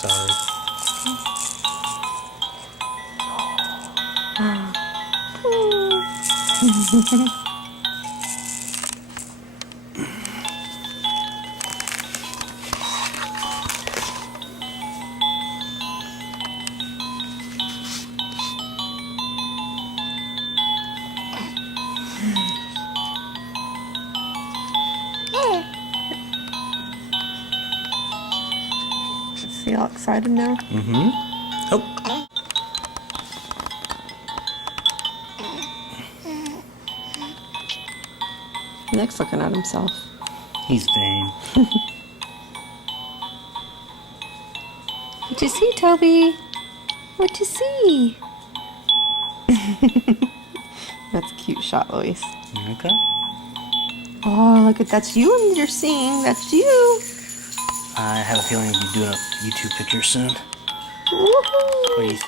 Sorry. See, all excited now? Mm-hmm. Oh. Nick's looking at himself. He's vain. What you see, Toby? What you see? That's a cute shot, Luis. Okay. Oh, look at that's you and you're seeing. That's you. I have a feeling we'll be doing a YouTube picture soon. Woohoo! What do you think?